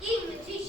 Śpiewała. I